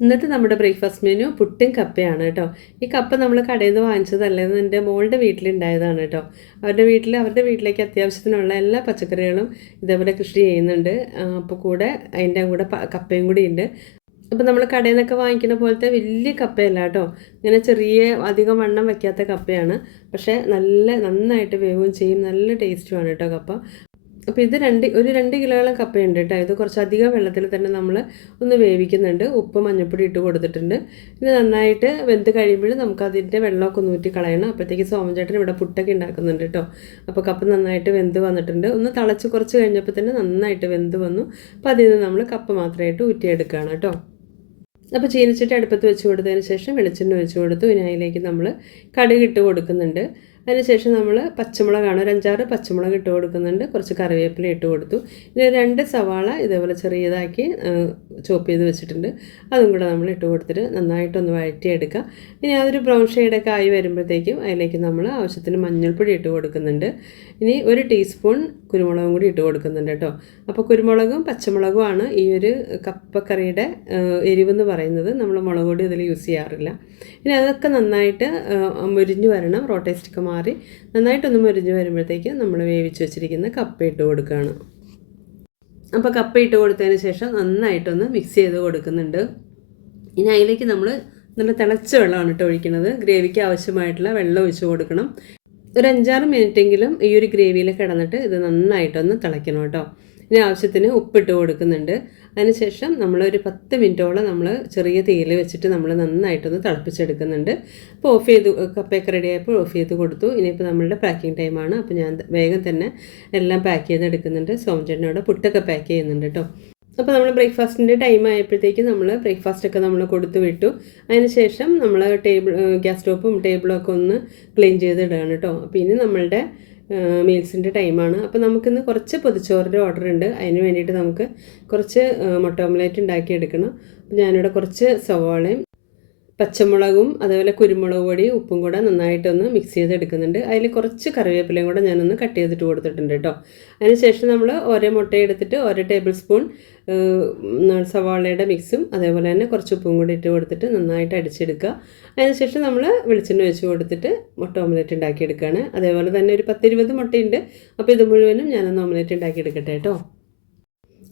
ഇന്നത്തെ നമ്മുടെ breakfast menu പുട്ടും കപ്പയാണ് കേട്ടോ. ഈ കപ്പ നമ്മൾ കടയിൽ നിന്ന് വാങ്ങിച്ചതല്ല എന്റെ മോളുടെ വീട്ടിലുണ്ടായതാണ് കേട്ടോ. അവരുടെ വീട്ടിൽ അവരുടെ വീട്ടിലേക്ക് അത്യാവശ്യത്തിനുള്ള എല്ലാ പച്ചക്കറികളും ഇതേപോലെ കൃഷി ചെയ്യുന്നുണ്ട്. അപ്പോൾ കൂടെ അതിന്റെ കൂടെ കപ്പയും കൂടി ഉണ്ട്. അപ്പോൾ നമ്മൾ കടയിൽ നിന്നൊക്കെ വാങ്ങിക്കുന്ന പോലത്തെ വലിയ കപ്പയല്ല കേട്ടോ. ഇങ്ങനെ ചെറിയ അധികം വണ്ണം വയ്ക്കാത്ത കപ്പയാണ്. പക്ഷേ നല്ല നന്നായിട്ട് വേവും ചെയ്യും നല്ല ടേസ്റ്റുമാണ് കേട്ടോ കപ്പ. അപ്പോൾ ഇത് രണ്ട് ഒരു രണ്ട് കിലോയോളം കപ്പയുണ്ട് കേട്ടോ. ഇത് കുറച്ചധികം വെള്ളത്തിൽ തന്നെ നമ്മൾ ഒന്ന് വേവിക്കുന്നുണ്ട്. ഉപ്പ് മഞ്ഞൾപ്പൊടി ഇട്ട് കൊടുത്തിട്ടുണ്ട്. ഇത് നന്നായിട്ട് വെന്ത് കഴിയുമ്പോൾ നമുക്ക് അതിന്റെ വെള്ളമൊക്കെ ഒന്ന് ഊറ്റി കളയണം. അപ്പോഴത്തേക്ക് സോമചേട്ടൻ ഇവിടെ പുട്ടൊക്കെ ഉണ്ടാക്കുന്നുണ്ട് കേട്ടോ. അപ്പോൾ കപ്പ് നന്നായിട്ട് വെന്ത് വന്നിട്ടുണ്ട്. ഒന്ന് തിളച്ച് കുറച്ച് കഴിഞ്ഞപ്പോൾ തന്നെ നന്നായിട്ട് വെന്ത് വന്നു. അപ്പോൾ അതിൽ നിന്ന് നമ്മൾ കപ്പ് മാത്രമായിട്ട് ഊറ്റിയെടുക്കുകയാണ് കേട്ടോ. അപ്പോൾ ചീനിച്ചിട്ട് അടുപ്പത്ത് വെച്ച് കൊടുത്തതിന് ശേഷം വെളിച്ചെണ്ണ വെച്ച് കൊടുത്തു. വിനായിലേക്ക് നമ്മൾ കടുക് ഇട്ട് കൊടുക്കുന്നുണ്ട്. അതിനുശേഷം നമ്മൾ പച്ചമുളകാണ്. ഒരു അഞ്ചാറ് പച്ചമുളക് ഇട്ട് കൊടുക്കുന്നുണ്ട്. കുറച്ച് കറിവേപ്പില ഇട്ട് കൊടുത്തു. ഇനി രണ്ട് സവാള ഇതേപോലെ ചെറിയതാക്കി ചോപ്പ് ചെയ്ത് വെച്ചിട്ടുണ്ട്. അതും കൂടെ നമ്മൾ ഇട്ട് കൊടുത്തിട്ട് നന്നായിട്ടൊന്ന് വഴറ്റിയെടുക്കുക ഇനി അതൊരു ബ്രൗൺ ഷെയ്ഡൊക്കെ ആയി വരുമ്പോഴത്തേക്കും അതിലേക്ക് നമ്മൾ ആവശ്യത്തിന് മഞ്ഞൾപ്പൊടി ഇട്ട് കൊടുക്കുന്നുണ്ട്. ഇനി ഒരു ടീസ്പൂൺ കുരുമുളകും കൂടി ഇട്ട് കൊടുക്കുന്നുണ്ട് കേട്ടോ. അപ്പോൾ കുരുമുളകും പച്ചമുളകുമാണ് ഈ ഒരു കപ്പക്കറിയുടെ എരിവെന്ന് പറയുന്നത്. നമ്മൾ മുളക് പൊടി ഇതിൽ യൂസ് ചെയ്യാറില്ല. ഇനി അതൊക്കെ നന്നായിട്ട് മുരിഞ്ഞ് വരണം റോട്ടേസ്റ്റൊക്കെ മാറി. നന്നായിട്ടൊന്ന് മുരിഞ്ഞ് വരുമ്പോഴത്തേക്ക് നമ്മൾ വേവിച്ച് വെച്ചിരിക്കുന്ന കപ്പ ഇട്ട് കൊടുക്കുകയാണ്. അപ്പോൾ കപ്പ ഇട്ട് കൊടുത്തതിന് ശേഷം നന്നായിട്ടൊന്ന് മിക്സ് ചെയ്ത് കൊടുക്കുന്നുണ്ട്. ഇനി അതിലേക്ക് നമ്മൾ നല്ല തിളച്ച വെള്ളമാണ് കേട്ടോ ഒഴിക്കുന്നത്. ഗ്രേവിക്ക് ആവശ്യമായിട്ടുള്ള വെള്ളം ഒഴിച്ച് കൊടുക്കണം. ഒരു അഞ്ചാറ് മിനിറ്റെങ്കിലും ഈ ഒരു ഗ്രേവിയിൽ കിടന്നിട്ട് ഇത് നന്നായിട്ടൊന്ന് തിളയ്ക്കണം കേട്ടോ. ഇനി ആവശ്യത്തിന് ഉപ്പിട്ട് കൊടുക്കുന്നുണ്ട്. അതിനുശേഷം നമ്മൾ ഒരു പത്ത് മിനിറ്റോളം നമ്മൾ ചെറിയ തീയിൽ വെച്ചിട്ട് നമ്മൾ നന്നായിട്ടൊന്ന് തിളപ്പിച്ചെടുക്കുന്നുണ്ട്. അപ്പോൾ ഓഫ് ചെയ്ത് കപ്പയൊക്കെ റെഡി ആയപ്പോൾ ഓഫ് ചെയ്ത് കൊടുത്തു. ഇനിയിപ്പോൾ നമ്മളുടെ പാക്കിംഗ് ടൈമാണ് അപ്പോൾ ഞാൻ വേഗം തന്നെ എല്ലാം പാക്ക് ചെയ്ത് ചെയ്തെടുക്കുന്നുണ്ട്. സോമചേട്ടനോട് പുട്ടൊക്കെ പാക്ക് ചെയ്യുന്നുണ്ട് കേട്ടോ. അപ്പോൾ നമ്മൾ ബ്രേക്ക്ഫാസ്റ്റിന്റെ ടൈം ആയപ്പോഴത്തേക്ക് നമ്മൾ ബ്രേക്ക്ഫാസ്റ്റ് ഒക്കെ നമ്മൾ കൊടുത്തു വിട്ടു. അതിനുശേഷം നമ്മൾ ടേബിൾ ഗ്യാസ് സ്റ്റോപ്പും ടേബിളും ഒക്കെ ഒന്ന് ക്ലീൻ ചെയ്തിടുകയാണ് കേട്ടോ അപ്പോൾ ഇനി നമ്മളുടെ മീൽസിന്റെ ടൈമാണ് അപ്പോൾ നമുക്കിന്ന് കുറച്ച് പൊതിച്ചോറിന്റെ ഓർഡർ ഉണ്ട്. അതിന് വേണ്ടിയിട്ട് നമുക്ക് കുറച്ച് മുട്ട ഓംലേറ്റ് ഉണ്ടാക്കിയെടുക്കണം. അപ്പോൾ ഞാനിവിടെ കുറച്ച് സവാളയും പച്ചമുളകും അതേപോലെ കുരുമുളക് പൊടി ഉപ്പും കൂടെ നന്നായിട്ടൊന്ന് മിക്സ് ചെയ്തെടുക്കുന്നുണ്ട്. അതിൽ കുറച്ച് കറിവേപ്പിലയും കൂടെ ഞാനൊന്ന് കട്ട് ചെയ്തിട്ട് കൊടുത്തിട്ടുണ്ട് കേട്ടോ അതിനുശേഷം നമ്മൾ ഓരോ മുട്ട എടുത്തിട്ട് ഓരോ ടേബിൾ സ്പൂൺ സവാളയുടെ മിക്സും അതേപോലെ തന്നെ കുറച്ച് ഉപ്പും കൂടി ഇട്ട് കൊടുത്തിട്ട് നന്നായിട്ട് അടിച്ചെടുക്കുക. അതിനുശേഷം നമ്മൾ വെളിച്ചെണ്ണ വെച്ച് കൊടുത്തിട്ട് മുട്ട ഓംലെറ്റ് ഉണ്ടാക്കിയെടുക്കുകയാണ് അതേപോലെ തന്നെ ഒരു പത്തിരുപത് മുട്ടയുണ്ട്. അപ്പോൾ ഇത് മുഴുവനും ഞാനൊന്ന് ഓംലെറ്റ് ഉണ്ടാക്കിയെടുക്കട്ടെ കേട്ടോ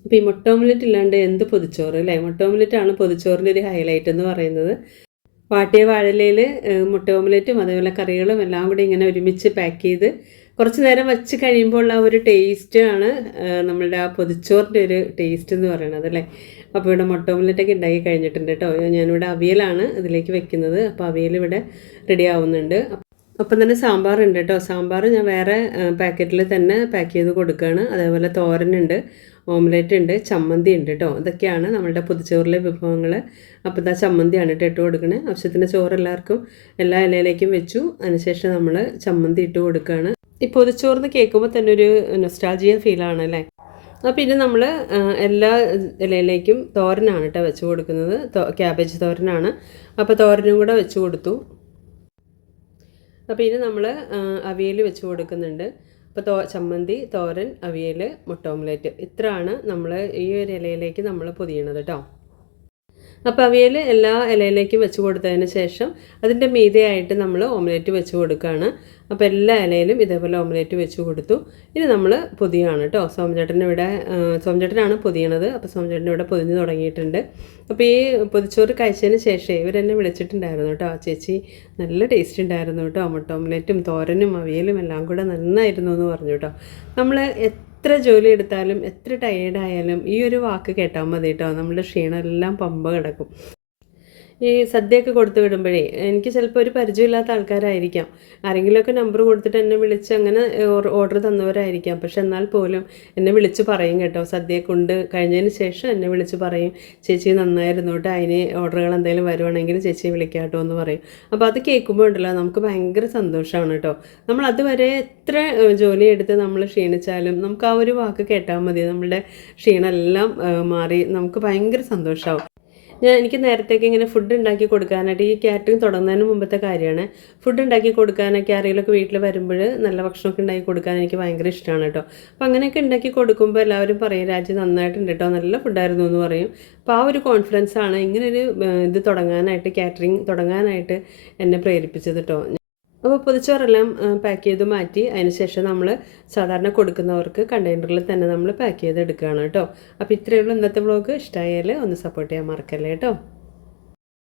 അപ്പോൾ ഈ മുട്ട ഓംലെറ്റ് ഇല്ലാണ്ട് എന്ത് പൊതിച്ചോറ് അല്ലേ മുട്ട ഓംലെറ്റ് ആണ് പൊതിച്ചോറിന്റെ ഒരു ഹൈലൈറ്റ് എന്ന് പറയുന്നത്. വാട്ടിയ വാഴലയിൽ മുട്ട ഓംലെറ്റും അതേപോലെ കറികളും എല്ലാം കൂടി ഇങ്ങനെ ഒരുമിച്ച് പാക്ക് ചെയ്ത് കുറച്ച് നേരം വെച്ച് കഴിയുമ്പോൾ ഉള്ള ഒരു ടേസ്റ്റ് ആണ് നമ്മളുടെ ആ പൊതിച്ചോറിന്റെ ഒരു ടേസ്റ്റ് എന്ന് പറയുന്നത് അല്ലേ? അപ്പോൾ ഇവിടെ മുട്ട ഓംലെറ്റൊക്കെ ഉണ്ടാക്കി കഴിഞ്ഞിട്ടുണ്ട് കേട്ടോ. ഞാനിവിടെ അവിയലാണ് ഇതിലേക്ക് വെക്കുന്നത്. അപ്പോൾ അവിയൽ ഇവിടെ റെഡി ആവുന്നുണ്ട്. ഒപ്പം തന്നെ സാമ്പാർ ഉണ്ട് കേട്ടോ. സാമ്പാർ ഞാൻ വേറെ പാക്കറ്റിൽ തന്നെ പാക്ക് ചെയ്ത് കൊടുക്കുകയാണ്. അതേപോലെ തോരനുണ്ട് ഓംലെറ്റ് ഉണ്ട് ചമ്മന്തി ഉണ്ട് കേട്ടോ. ഇതൊക്കെയാണ് നമ്മളുടെ പൊതിച്ചോറിലെ വിഭവങ്ങൾ അപ്പോൾ ഇതാ ചമ്മന്തിയാണ് കേട്ടോ ഇട്ട് കൊടുക്കണേ. ആവശ്യത്തിന് ചോറ് എല്ലാവർക്കും എല്ലാ ഇലയിലേക്കും വെച്ചു. അതിനുശേഷം നമ്മൾ ചമ്മന്തി ഇട്ട് കൊടുക്കുകയാണ് ഈ ചോറിന് കേൾക്കുമ്പോൾ തന്നെ ഒരു നൊസ്റ്റാൾജിയ ഫീലാണ് അല്ലേ? അപ്പോൾ ഇനി നമ്മൾ എല്ലാ ഇലയിലേക്കും തോരനാണ് കേട്ടോ വെച്ച് കൊടുക്കുന്നത്. ക്യാബേജ് തോരനാണ്. അപ്പോൾ തോരനും കൂടെ വെച്ച് കൊടുത്തു. അപ്പോൾ ഇനി നമ്മൾ അവിയൽ വെച്ച് കൊടുക്കുന്നുണ്ട്. അപ്പോൾ തോ ചമ്മന്തി തോരൻ അവിയൽ മുട്ട ഓംലേറ്റ് ഇത്രയാണ് നമ്മൾ ഈ ഒരു ഇലയിലേക്ക് നമ്മൾ പൊതിയണത് കേട്ടോ. അപ്പോൾ അവിയൽ എല്ലാ ഇലയിലേക്കും വെച്ച് കൊടുത്തതിന് ശേഷം അതിന്റെ മീതയായിട്ട് നമ്മൾ ഓംലേറ്റ് വെച്ച് കൊടുക്കുകയാണ്. അപ്പോൾ എല്ലാ ഇലയിലും ഇതേപോലെ ഓംലേറ്റ് വെച്ച് കൊടുത്തു. ഇനി നമ്മൾ പൊതിയാണ് കേട്ടോ. സോമചേട്ടൻ ഇവിടെ സോമചേട്ടനാണ് പൊതിയണത്. അപ്പോൾ സോമചേട്ടൻ ഇവിടെ പൊതിഞ്ഞ് തുടങ്ങിയിട്ടുണ്ട്. അപ്പോൾ ഈ പൊതിച്ചോറ് കഴിച്ചതിന് ശേഷം ഇവരെന്നെ വിളിച്ചിട്ടുണ്ടായിരുന്നു കേട്ടോ. ചേച്ചി നല്ല ടേസ്റ്റ് ഉണ്ടായിരുന്നു കേട്ടോ. മുട്ട ഓംലേറ്റും തോരനും അവിയലും എല്ലാം കൂടെ നന്നായിരുന്നു എന്ന് പറഞ്ഞു കേട്ടോ. നമ്മൾ എത്ര ജോലി എടുത്താലും എത്ര ടയേർഡായാലും ഈ ഒരു വാക്ക് കേട്ടാൽ മതി കേട്ടോ. നമ്മുടെ ക്ഷീണമെല്ലാം പമ്പ കിടക്കും. ഈ സദ്യയൊക്കെ കൊടുത്തു വിടുമ്പോഴേ എനിക്ക് ചിലപ്പോൾ ഒരു പരിചയമില്ലാത്ത ആൾക്കാരായിരിക്കാം. ആരെങ്കിലുമൊക്കെ നമ്പർ കൊടുത്തിട്ട് എന്നെ വിളിച്ച് അങ്ങനെ ഓർഡർ തന്നവരായിരിക്കാം. പക്ഷെ എന്നാൽ പോലും എന്നെ വിളിച്ച് പറയും കേട്ടോ. സദ്യ കൊണ്ട് കഴിഞ്ഞതിന് ശേഷം എന്നെ വിളിച്ച് പറയും. ചേച്ചി നന്നായിരുന്നു കേട്ടോ. അതിന് ഓർഡറുകൾ എന്തെങ്കിലും വരുവാണെങ്കിൽ ചേച്ചിയെ വിളിക്കാം കേട്ടോ എന്ന് പറയും. അപ്പോൾ അത് കേൾക്കുമ്പോൾ ഉണ്ടല്ലോ നമുക്ക് ഭയങ്കര സന്തോഷമാണ് കേട്ടോ. നമ്മൾ അതുവരെ എത്ര ജോലി എടുത്ത് നമ്മൾ ക്ഷീണിച്ചാലും നമുക്ക് ആ ഒരു വാക്ക് കേട്ടാൽ മതി. നമ്മുടെ ക്ഷീണമെല്ലാം മാറി നമുക്ക് ഭയങ്കര സന്തോഷമാവും ഞാൻ എനിക്ക് നേരത്തേക്ക് ഇങ്ങനെ ഫുഡ് ഉണ്ടാക്കി കൊടുക്കാനായിട്ട് ഈ കാറ്ററിംഗ് തുടങ്ങുന്നതിന് മുമ്പത്തെ കാര്യമാണ്. ഫുഡ് ഉണ്ടാക്കി കൊടുക്കാനൊക്കെ ആരെങ്കിലുമൊക്കെ വീട്ടിൽ വരുമ്പോൾ നല്ല ഭക്ഷണമൊക്കെ ഉണ്ടാക്കി കൊടുക്കാൻ എനിക്ക് ഭയങ്കര ഇഷ്ടമാണ് കേട്ടോ. അപ്പോൾ അങ്ങനെയൊക്കെ ഉണ്ടാക്കി കൊടുക്കുമ്പോൾ എല്ലാവരും പറയും രാജ്യം നന്നായിട്ടുണ്ട് കേട്ടോ നല്ല ഫുഡായിരുന്നു എന്ന് പറയും. അപ്പോൾ ആ ഒരു കോൺഫിഡൻസ് ആണ് ഇങ്ങനൊരു ഇത് തുടങ്ങാനായിട്ട് കാറ്ററിംഗ് തുടങ്ങാനായിട്ട് എന്നെ പ്രേരിപ്പിച്ചത് കേട്ടോ. അപ്പോൾ പൊതിച്ചോറെല്ലാം പാക്ക് ചെയ്ത് മാറ്റി അതിന് ശേഷം നമ്മൾ സാധാരണ കൊടുക്കുന്നവർക്ക് കണ്ടെയ്നറിൽ തന്നെ നമ്മൾ പാക്ക് ചെയ്ത് എടുക്കുകയാണ് കേട്ടോ. അപ്പോൾ ഇത്രയേ ഉള്ളൂ ഇന്നത്തെ വ്ളോഗ് ഇഷ്ടമായാൽ ഒന്ന് സപ്പോർട്ട് ചെയ്യാൻ മറക്കല്ലേ കേട്ടോ.